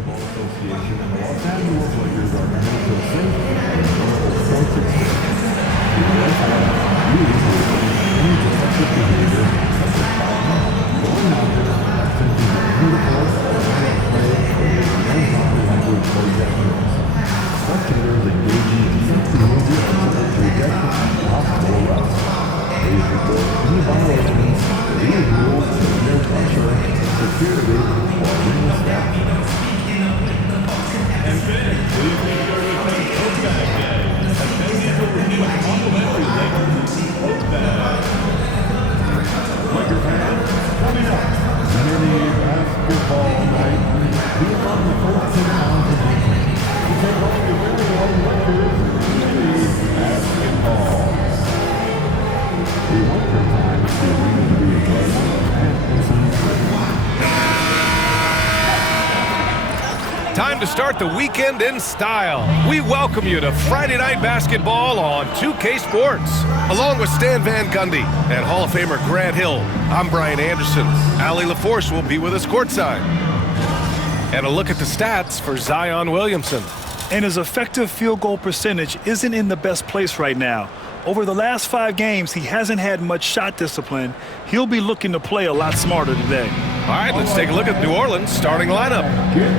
Basketball Association and the Los Angeles Lakers are committed to a safe and enjoyable sports experience. We therefore ask you to refrain from any disruptive behavior, such as fighting, throwing objects, attempting to beautiful, violent play, or using unproper language or gestures. Spectators engaging in such behavior are subject to rejection and possible arrest. Please report any violations to these rules to the peer pressure, security, or ring staff. And fans, please be sure to attend Tote Bag Day. Attendees will receive a complimentary Lakers Tote Bag. Laker fans, coming up, Mini Basketball Night. Be among the first 10 pounds of weekend. To take on your very own Lakers Mini Basketball. The winter time is going to be pleasant and sunny. Time to start the weekend in style. We welcome you to Friday Night Basketball on 2K Sports. Along with Stan Van Gundy and Hall of Famer Grant Hill, I'm Brian Anderson. Allie LaForce will be with us courtside. And a look at the stats for Zion Williamson. And his effective field goal percentage isn't in the best place right now. Over the last 5 games, he hasn't had much shot discipline. He'll be looking to play a lot smarter today. All right, let's take a look at New Orleans' starting lineup.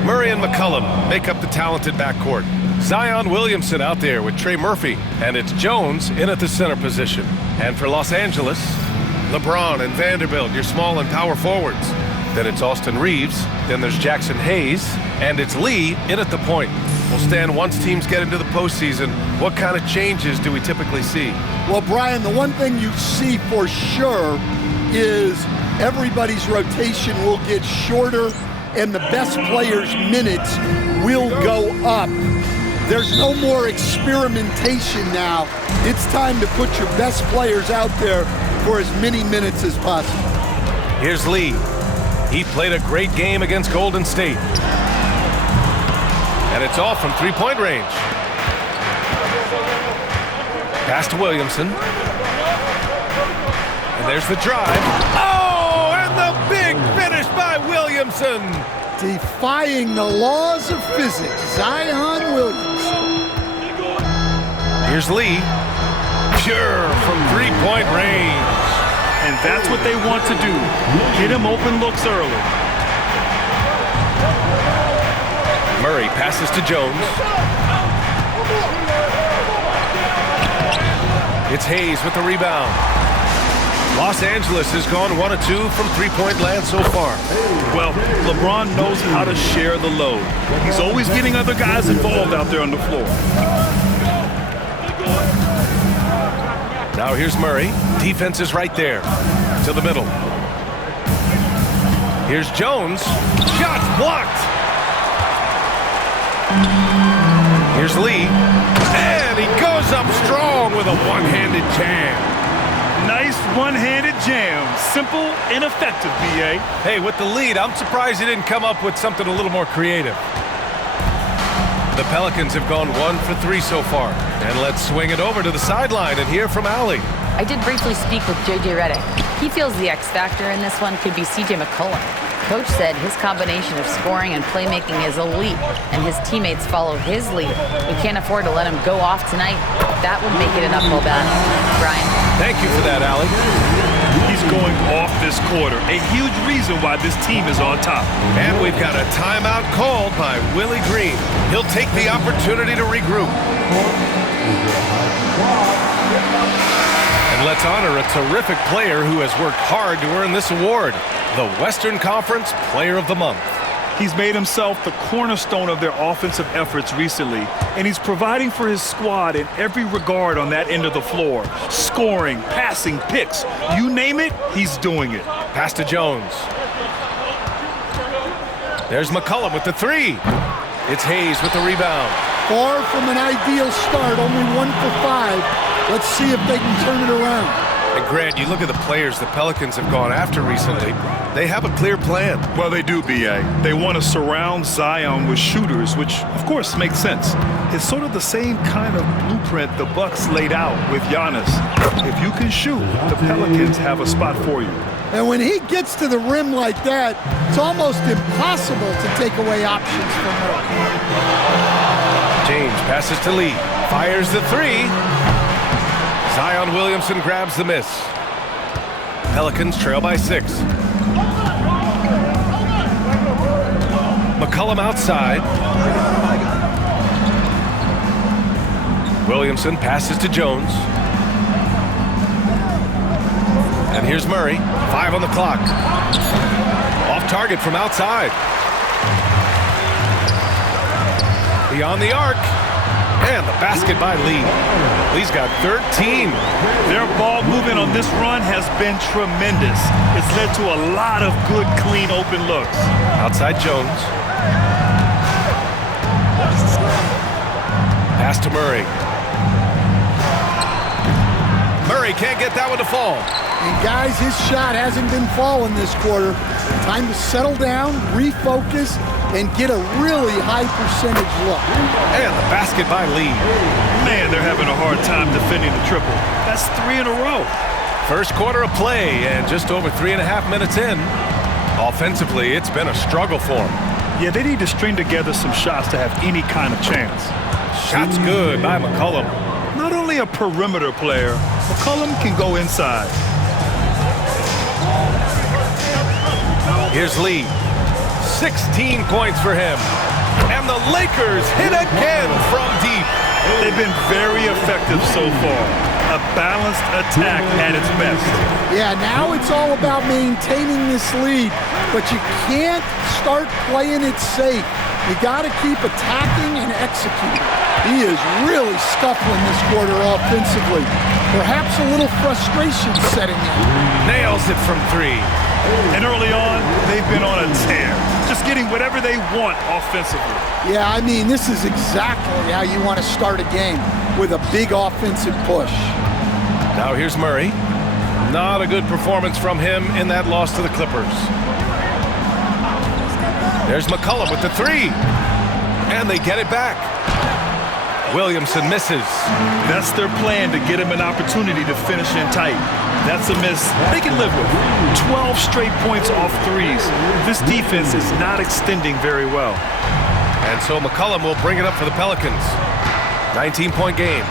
Murray and McCollum make up the talented backcourt. Zion Williamson out there with Trey Murphy, and it's Jones in at the center position. And for Los Angeles, LeBron and Vanderbilt, your small and power forwards. Then it's Austin Reeves, then there's Jackson Hayes, and it's Lee in at the point. Well, Stan, once teams get into the postseason, what kind of changes do we typically see? Well, Brian, the one thing you see for sure is everybody's rotation will get shorter and the best players' minutes will go up. There's no more experimentation now. It's time to put your best players out there for as many minutes as possible. Here's Lee. He played a great game against Golden State. And it's off from three-point range. Pass to Williamson. And there's the drive. Oh, and the big finish by Williamson. Defying the laws of physics, Zion Williamson. Here's Lee. Pure from three-point range. And that's what they want to do. Get him open looks early. Murray passes to Jones. It's Hayes with the rebound. Los Angeles has gone 1 of 2 from three-point land so far. Well, LeBron knows how to share the load. He's always getting other guys involved out there on the floor. Now here's Murray. Defense is right there. To the middle. Here's Jones. Shots blocked. Here's Lee. And he goes up strong with a one-handed jam. Nice one-handed jam. Simple and effective, B.A. Hey, with the lead, I'm surprised he didn't come up with something a little more creative. The Pelicans have gone 1 for 3 so far. And let's swing it over to the sideline and hear from Allie. I did briefly speak with J.J. Redick. He feels the X factor in this one could be C.J. McCollum. Coach said his combination of scoring and playmaking is elite, and his teammates follow his lead. We can't afford to let him go off tonight. That would make it an uphill battle. Brian. Thank you for that, Allie. He's going off this quarter. A huge reason why this team is on top. And we've got a timeout called by Willie Green. He'll take the opportunity to regroup. And let's honor a terrific player who has worked hard to earn this award, the Western Conference Player of the Month. He's made himself the cornerstone of their offensive efforts recently, and he's providing for his squad in every regard on that end of the floor. Scoring, passing, picks, you name it, he's doing it. Pass to Jones. There's McCollum with the three. It's Hayes with the rebound. Far from an ideal start, only 1 for 5. Let's see if they can turn it around. And Grant, you look at the players the Pelicans have gone after recently. They have a clear plan. Well, they do, B.A. They want to surround Zion with shooters, which, of course, makes sense. It's sort of the same kind of blueprint the Bucks laid out with Giannis. If you can shoot, the Pelicans have a spot for you. And when he gets to the rim like that, it's almost impossible to take away options from Murray. James passes to Lee. Fires the three. Zion Williamson grabs the miss. Pelicans trail by 6. McCollum outside. Williamson passes to Jones. And here's Murray. 5 on the clock. Off target from outside. Beyond the arc. And the basket by Lee. Lee's got 13. Their ball movement on this run has been tremendous. It's led to a lot of good, clean, open looks. Outside Jones. Pass to Murray. Murray can't get that one to fall. And guys, his shot hasn't been falling this quarter. Time to settle down, refocus, and get a really high percentage look. And the basket by Lee. Man, they're having a hard time defending the triple. That's 3 in a row. First quarter of play and just over 3.5 minutes in. Offensively, it's been a struggle for them. Yeah, they need to string together some shots to have any kind of chance. Shots good by McCollum. Not only a perimeter player, McCollum can go inside. Here's Lee. 16 points for him. And the Lakers hit again from deep. They've been very effective so far. A balanced attack at its best. Yeah, now it's all about maintaining this lead, but you can't start playing it safe. You got to keep attacking and executing. He is really scuffling this quarter offensively. Perhaps a little frustration setting in. Nails it from 3. And early on, they've been on a tear. Just getting whatever they want offensively. Yeah, I mean, this is exactly how you want to start a game, with a big offensive push. Now here's Murray. Not a good performance from him in that loss to the Clippers. There's McCollum with the 3. And they get it back. Williamson misses. That's their plan, to get him an opportunity to finish in tight. That's a miss they can live with. 12 straight points off threes. This defense is not extending very well. And so McCollum will bring it up for the Pelicans. 19-point game.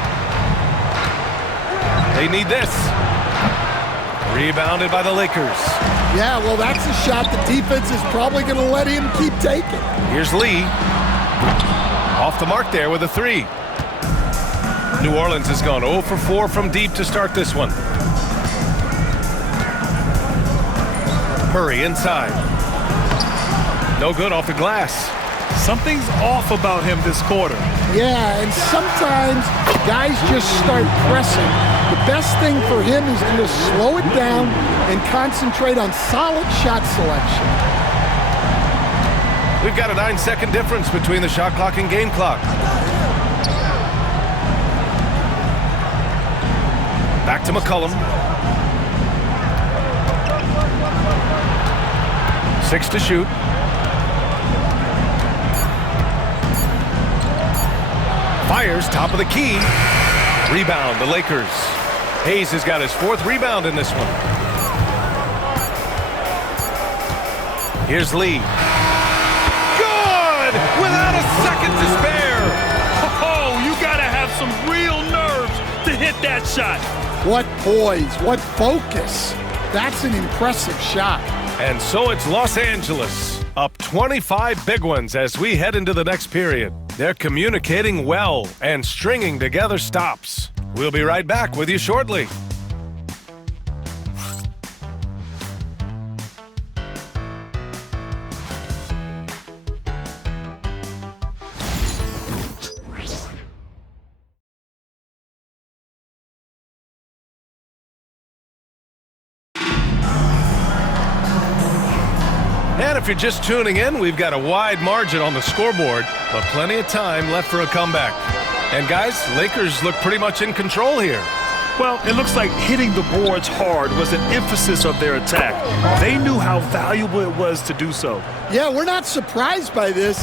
They need this. Rebounded by the Lakers. Yeah, well, that's a shot the defense is probably going to let him keep taking. Here's Lee. Off the mark there with a 3. New Orleans has gone 0 for 4 from deep to start this one. Murray inside. No good off the glass. Something's off about him this quarter. Yeah, and sometimes guys just start pressing. The best thing for him is to just slow it down and concentrate on solid shot selection. We've got a 9-second difference between the shot clock and game clock. Back to McCollum. 6 to shoot. Fires top of the key. Rebound, the Lakers. Hayes has got his 4th rebound in this one. Here's Lee. Good! Without a second to spare. Oh, you gotta have some real nerves to hit that shot. What poise, what focus. That's an impressive shot. And so it's Los Angeles, up 25 big ones as we head into the next period. They're communicating well and stringing together stops. We'll be right back with you shortly. And if you're just tuning in, we've got a wide margin on the scoreboard, but plenty of time left for a comeback. And guys, Lakers look pretty much in control here. Well, it looks like hitting the boards hard was an emphasis of their attack. They knew how valuable it was to do so. Yeah, we're not surprised by this.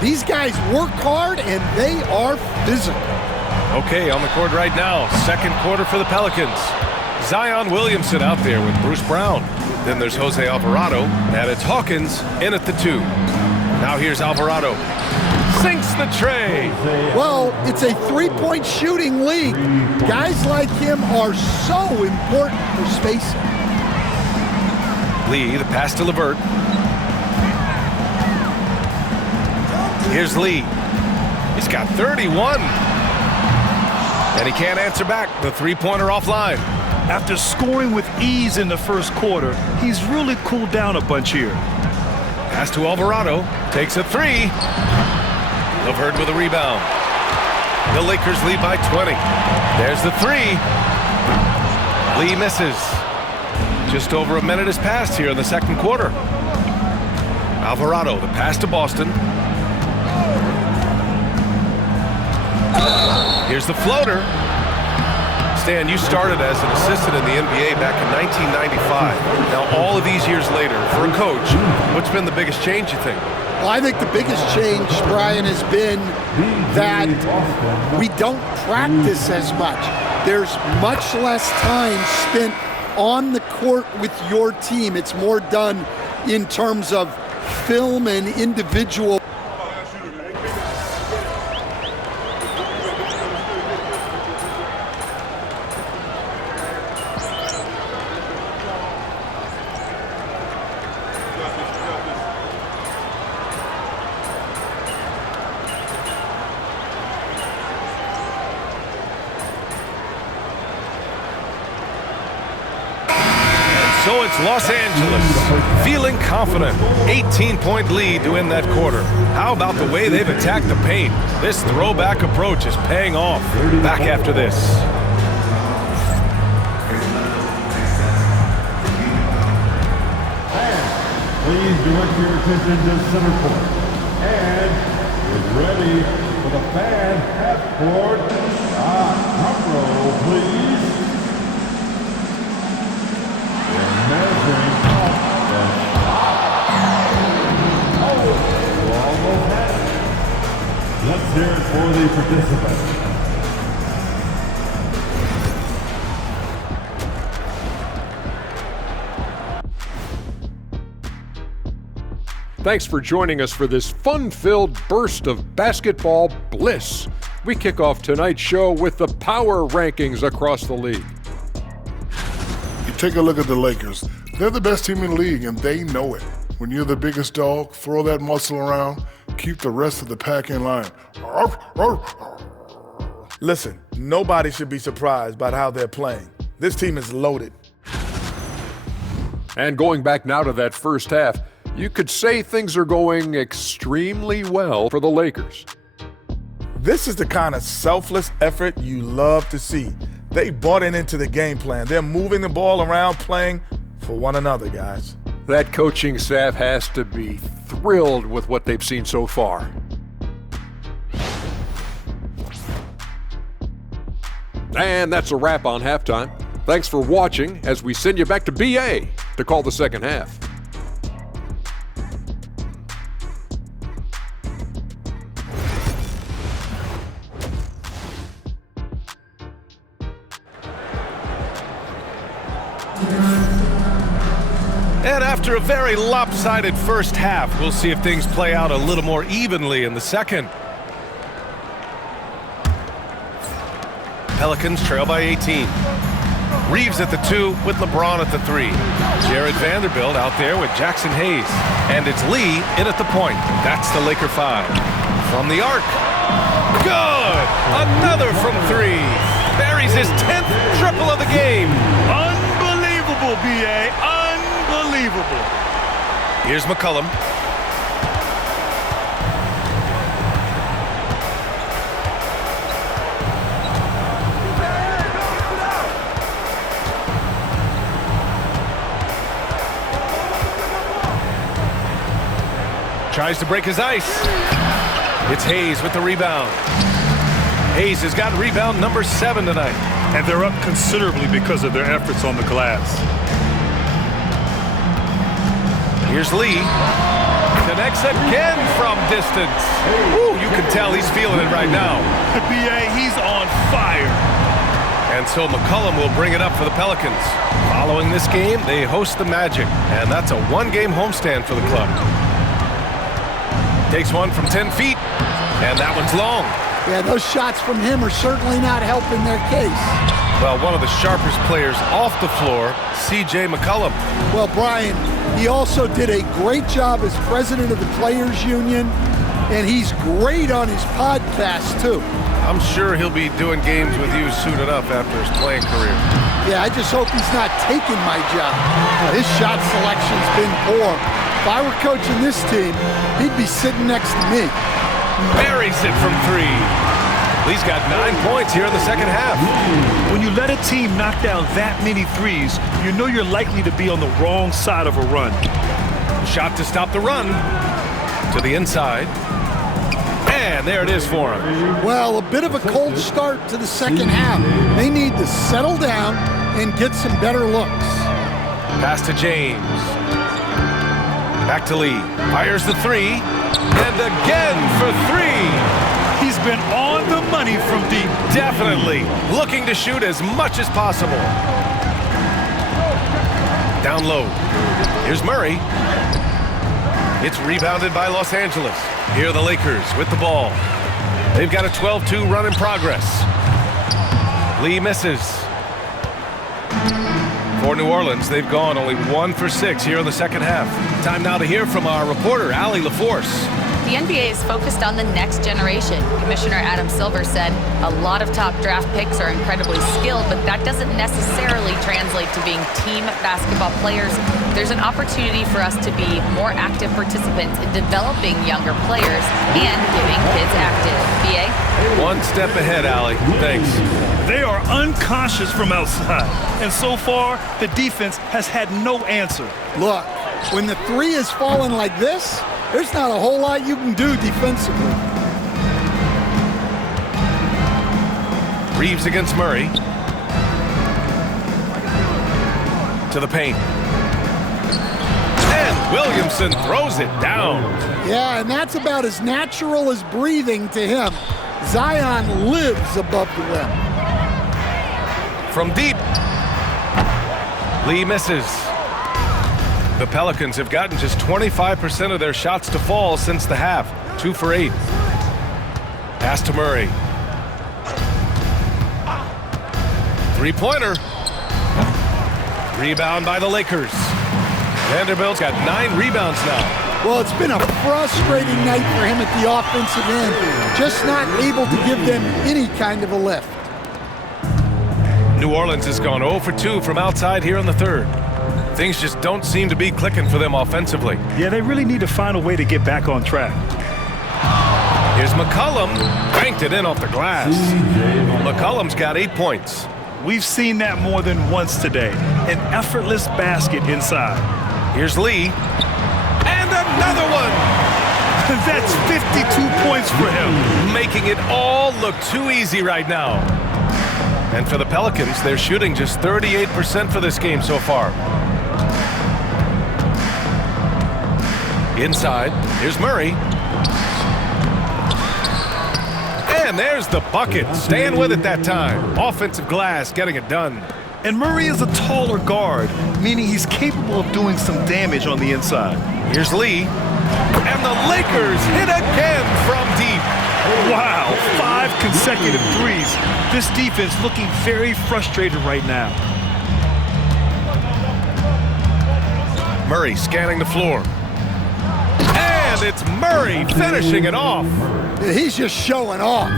These guys work hard and they are physical. Okay, on the court right now, second quarter for the Pelicans. Zion Williamson out there with Bruce Brown. Then there's Jose Alvarado, and it's Hawkins in at the 2. Now here's Alvarado. Sinks the tray. Well, it's a three-point shooting league. Guys like him are so important for spacing. Lee, the pass to LeVert. Here's Lee. He's got 31. And he can't answer back. The three-pointer offline. After scoring with ease in the first quarter, he's really cooled down a bunch here. Pass to Alvarado. Takes a 3. LeVert with a rebound. The Lakers lead by 20. There's the 3. Lee misses. Just over a minute has passed here in the second quarter. Alvarado, the pass to Boston. Here's the floater. Stan, you started as an assistant in the NBA back in 1995. Now, all of these years later, for a coach, what's been the biggest change, you think? Well, I think the biggest change, Brian, has been that we don't practice as much. There's much less time spent on the court with your team. It's more done in terms of film and individual. So it's Los Angeles, feeling confident. 18-point lead to end that quarter. How about the way they've attacked the paint? This throwback approach is paying off. Back after this. Please direct your attention to center court. And is ready for the fan half court. Drum roll, please. Measuring up the shot. Oh, almost had it. Let's hear it for the participants. Thanks for joining us for this fun-filled burst of basketball bliss. We kick off tonight's show with the power rankings across the league. You take a look at the Lakers. They're the best team in the league, and they know it. When you're the biggest dog, throw that muscle around, keep the rest of the pack in line. Listen, nobody should be surprised by how they're playing. This team is loaded. And going back now to that first half, you could say things are going extremely well for the Lakers. This is the kind of selfless effort you love to see. They bought into the game plan. They're moving the ball around, playing for one another, guys. That coaching staff has to be thrilled with what they've seen so far. And that's a wrap on halftime. Thanks for watching as we send you back to BA to call the second half. And after a very lopsided first half, we'll see if things play out a little more evenly in the second. Pelicans trail by 18. Reeves at the 2 with LeBron at the 3. Jared Vanderbilt out there with Jackson Hayes. And it's Lee in at the point. That's the Laker 5. From the arc. Good! Another from 3. Buries his 10th triple of the game. Unbelievable, B.A. Unbelievable. Here's McCollum. Tries to break his ice. It's Hayes with the rebound. Hayes has got rebound number 7 tonight. And they're up considerably because of their efforts on the glass. Here's Lee. Connects again from distance. Ooh, you can tell he's feeling it right now. The BA, he's on fire. And so McCollum will bring it up for the Pelicans. Following this game, they host the Magic, and that's a one-game homestand for the club. Takes one from 10 feet, and that one's long. Yeah, those shots from him are certainly not helping their case. Well, one of the sharpest players off the floor, C.J. McCollum. Well, Brian, he also did a great job as president of the Players Union, and he's great on his podcast, too. I'm sure he'll be doing games with you soon enough after his playing career. Yeah, I just hope he's not taking my job. His shot selection's been poor. If I were coaching this team, he'd be sitting next to me. Buries it from 3. Lee's got 9 points here in the second half. When you let a team knock down that many threes, you know you're likely to be on the wrong side of a run. Shot to stop the run. To the inside. And there it is for him. Well, a bit of a cold start to the second half. They need to settle down and get some better looks. Pass to James. Back to Lee. Fires the 3. And again for 3. He's been on the money from deep. Definitely looking to shoot as much as possible. Down low. Here's Murray. It's rebounded by Los Angeles. Here are the Lakers with the ball. They've got a 12-2 run in progress. Lee misses. For New Orleans, they've gone only 1 for 6 here in the second half. Time now to hear from our reporter, Allie LaForce. The NBA is focused on the next generation. Commissioner Adam Silver said a lot of top draft picks are incredibly skilled, but that doesn't necessarily translate to being team basketball players. There's an opportunity for us to be more active participants in developing younger players and getting kids active. BA? One step ahead, Allie. Thanks. They are unconscious from outside, and so far, the defense has had no answer. Look, when the 3 is falling like this, there's not a whole lot you can do defensively. Reeves against Murray. To the paint. And Williamson throws it down. Yeah, and that's about as natural as breathing to him. Zion lives above the rim. From deep. Lee misses. The Pelicans have gotten just 25% of their shots to fall since the half. 2 for 8. Pass to Murray. 3-pointer. Rebound by the Lakers. Vanderbilt's got 9 rebounds now. Well, it's been a frustrating night for him at the offensive end. Just not able to give them any kind of a lift. New Orleans has gone 0 for 2 from outside here in the third. Things just don't seem to be clicking for them offensively. Yeah, they really need to find a way to get back on track. Here's McCollum. Banked it in off the glass. McCollum's got 8 points. We've seen that more than once today. An effortless basket inside. Here's Lee. And another one! That's 52 points for him. Making it all look too easy right now. And for the Pelicans, they're shooting just 38% for this game so far. Inside, here's Murray. And there's the bucket. Staying with it that time. Offensive glass, getting it done. And Murray is a taller guard, meaning he's capable of doing some damage on the inside. Here's Lee. And the Lakers hit again from deep. Wow, 5 consecutive threes. This defense looking very frustrated right now. Murray scanning the floor. And it's Murray finishing it off. He's just showing off.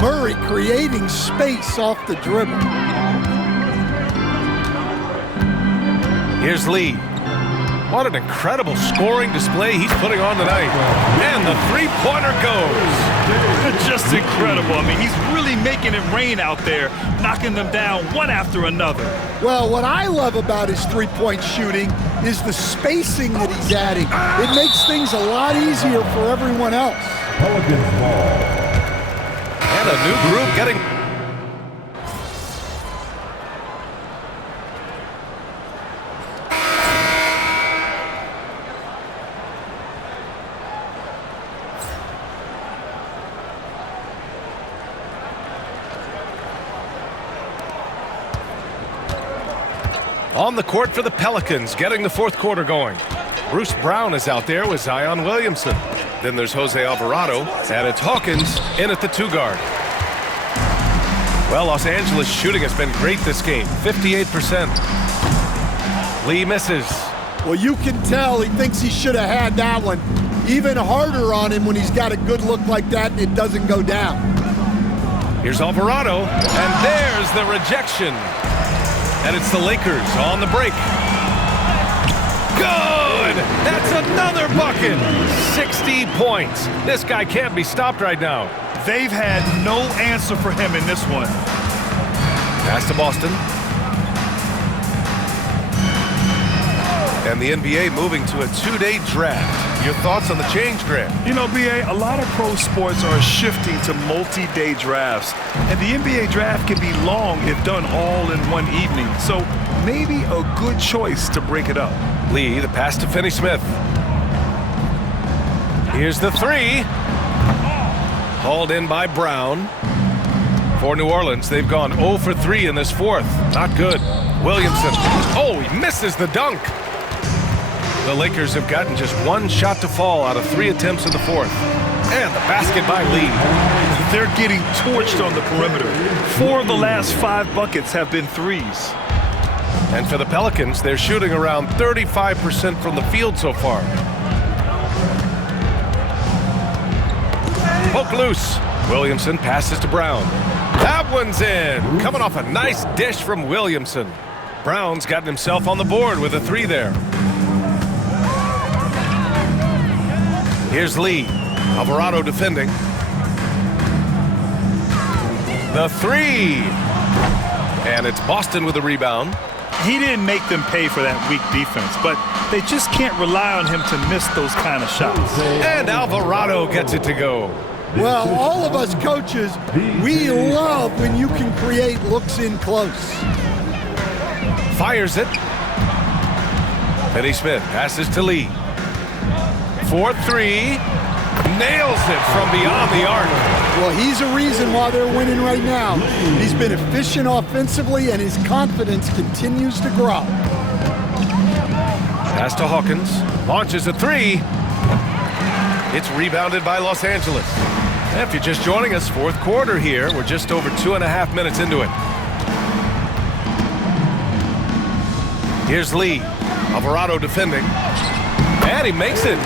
Murray creating space off the dribble. Here's Lee. What an incredible scoring display he's putting on tonight. And the 3-pointer goes. Just incredible. I mean, he's really making it rain out there, knocking them down one after another. Well, what I love about his three-point shooting is the spacing that he's adding. It makes things a lot easier for everyone else. Pelicans ball. And a new group getting... On the court for the Pelicans, getting the fourth quarter going. Bruce Brown is out there with Zion Williamson. Then there's Jose Alvarado, and it's Hawkins in at the 2 guard. Well, Los Angeles shooting has been great this game, 58%. Lee misses. Well, you can tell he thinks he should have had that one. Even harder on him when he's got a good look like that and it doesn't go down. Here's Alvarado, and there's the rejection. And it's the Lakers on the break. Good! That's another bucket! 60 points. This guy can't be stopped right now. They've had no answer for him in this one. Pass to Boston. And the NBA moving to a 2-day draft. Your thoughts on the change, Grant? You know, BA, a lot of pro sports are shifting to multi-day drafts. And the NBA draft can be long if done all in one evening. So maybe a good choice to break it up. Lee, the pass to Finney-Smith. Here's the 3. Hauled in by Brown. For New Orleans, they've gone 0 for 3 in this fourth. Not good. Williamson. Oh, he misses the dunk. The Lakers have gotten just 1 shot to fall out of 3 attempts in the fourth. And the basket by Lee. They're getting torched on the perimeter. 4 of the last 5 buckets have been threes. And for the Pelicans, they're shooting around 35% from the field so far. Poke loose. Williamson passes to Brown. That one's in. Coming off a nice dish from Williamson. Brown's gotten himself on the board with a 3 there. Here's Lee. Alvarado defending. The 3. And it's Boston with the rebound. He didn't make them pay for that weak defense, but they just can't rely on him to miss those kind of shots. And Alvarado gets it to go. Well, all of us coaches, we love when you can create looks in close. Fires it. Finney-Smith passes to Lee. 4-3. Nails it from beyond the arc. Well, he's a reason why they're winning right now. He's been efficient offensively, and his confidence continues to grow. Pass to Hawkins. Launches a 3. It's rebounded by Los Angeles. If you're just joining us, fourth quarter here. We're just over 2.5 minutes into it. Here's Lee. Alvarado defending. And he makes it.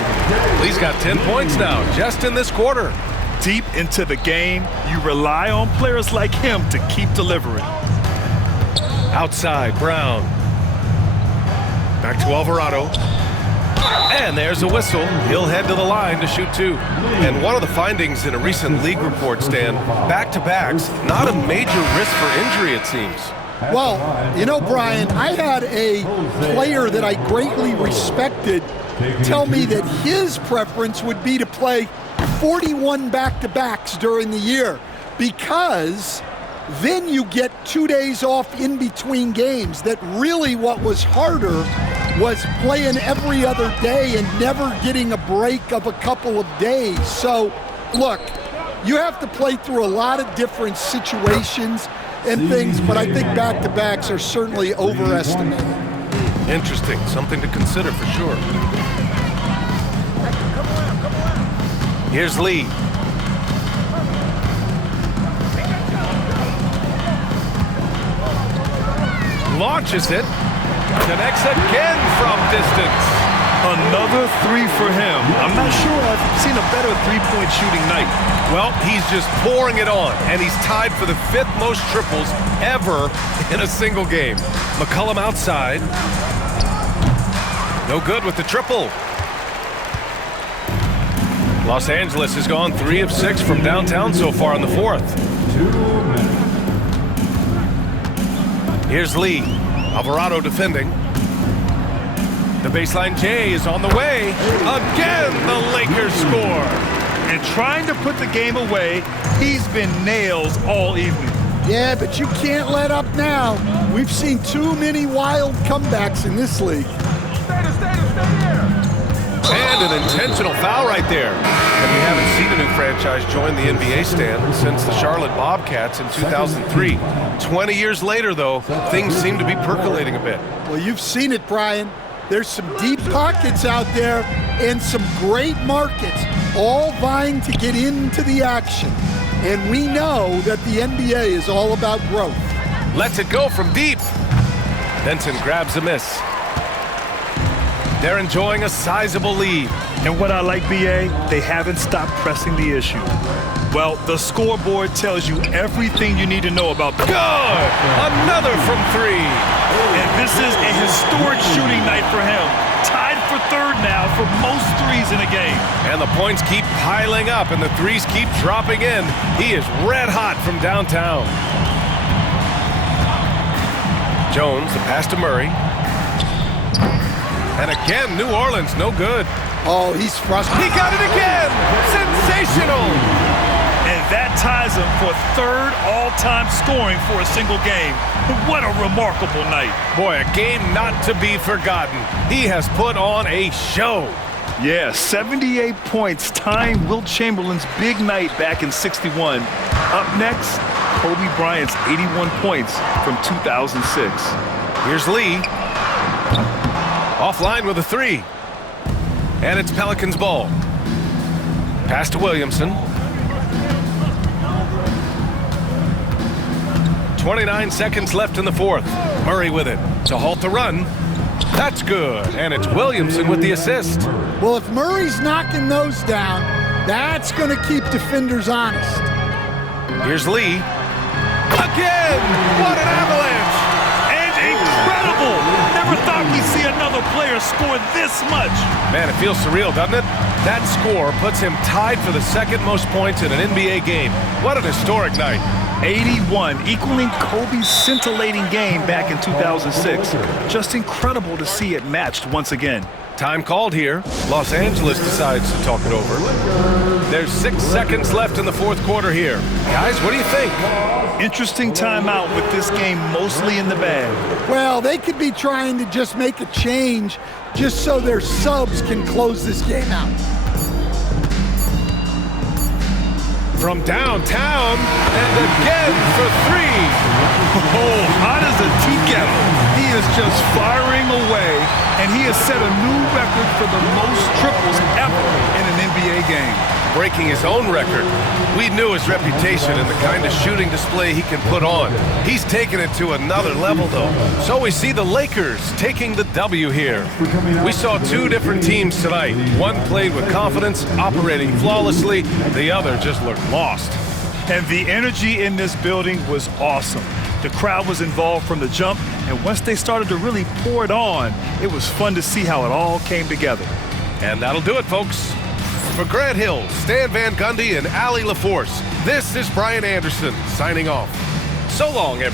Lee's got 10 points now, just in this quarter. Deep into the game, you rely on players like him to keep delivering. Outside, Brown. Back to Alvarado. And there's a whistle. He'll head to the line to shoot 2. And one of the findings in a recent league report, Stan, back-to-backs, not a major risk for injury, it seems. Well, you know, Brian, I had a player that I greatly respected tell me that his preference would be to play 41 back-to-backs during the year because then you get 2 days off in between games. That really what was harder was playing every other day and never getting a break of a couple of days. So, look, you have to play through a lot of different situations and things, but I think back-to-backs are certainly overestimated. Interesting. Something to consider for sure. Here's Lee. Launches it. Connects again from distance. Another 3 for him. I'm not sure I've seen a better three-point shooting night. Well, he's just pouring it on, and he's tied for the 5th most triples ever in a single game. McCollum outside. No good with the triple. Los Angeles has gone 3 of 6 from downtown so far in the fourth. 2 minutes. Here's Lee. Alvarado defending. The baseline J is on the way. Again, the Lakers score. And trying to put the game away, he's been nails all evening. Yeah, but you can't let up now. We've seen too many wild comebacks in this league. And an intentional foul right there. And we haven't seen a new franchise join the NBA stand since the Charlotte Bobcats in 2003. 20 years later, though, things seem to be percolating a bit. Well, you've seen it, Brian. There's some deep pockets out there and some great markets, all vying to get into the action. And we know that the NBA is all about growth. Lets it go from deep. Benson grabs a miss. They're enjoying a sizable lead. And what I like, B.A., they haven't stopped pressing the issue. Well, the scoreboard tells you everything you need to know about the... Good! Another from three. And this is a historic shooting night for him. Tied for third now for most threes in a game. And the points keep piling up and the threes keep dropping in. He is red hot from downtown. Jones, the pass to Murray. And again, New Orleans, no good. Oh, he's frustrated. He got it again! Sensational! And that ties him for third all-time scoring for a single game. What a remarkable night. Boy, a game not to be forgotten. He has put on a show. Yeah, 78 points, tying Wilt Chamberlain's big night back in '61. Up next, Kobe Bryant's 81 points from 2006. Here's Lee. Offline with a three. And it's Pelicans ball. Pass to Williamson. 29 seconds left in the fourth. Murray with it to halt the run. That's good. And it's Williamson with the assist. Well, if Murray's knocking those down, that's going to keep defenders honest. Here's Lee. Again! What an avalanche! And incredible! Never thought we'd see another player score this much. Man, it feels surreal, doesn't it? That score puts him tied for the second most points in an NBA game. What an historic night. 81, equaling Kobe's scintillating game back in 2006. Just incredible to see it matched once again. Time called here. Los Angeles decides to talk it over. There's 6 seconds left in the fourth quarter here. Guys, what do you think? Interesting timeout with this game mostly in the bag. Well, they could be trying to just make a change just so their subs can close this game out. From downtown, and again for three. Oh, hot as a tea kettle. He is just firing away, and he has set a new record for the most triples ever in an NBA game. Breaking his own record. We knew his reputation and the kind of shooting display he can put on. He's taken it to another level, though. So we see the Lakers taking the W here. We saw two different teams tonight. One played with confidence, operating flawlessly. The other just looked lost. And the energy in this building was awesome. The crowd was involved from the jump, and once they started to really pour it on, it was fun to see how it all came together. And that'll do it, folks. For Grant Hill, Stan Van Gundy, and Allie LaForce, this is Brian Anderson signing off. So long, everyone.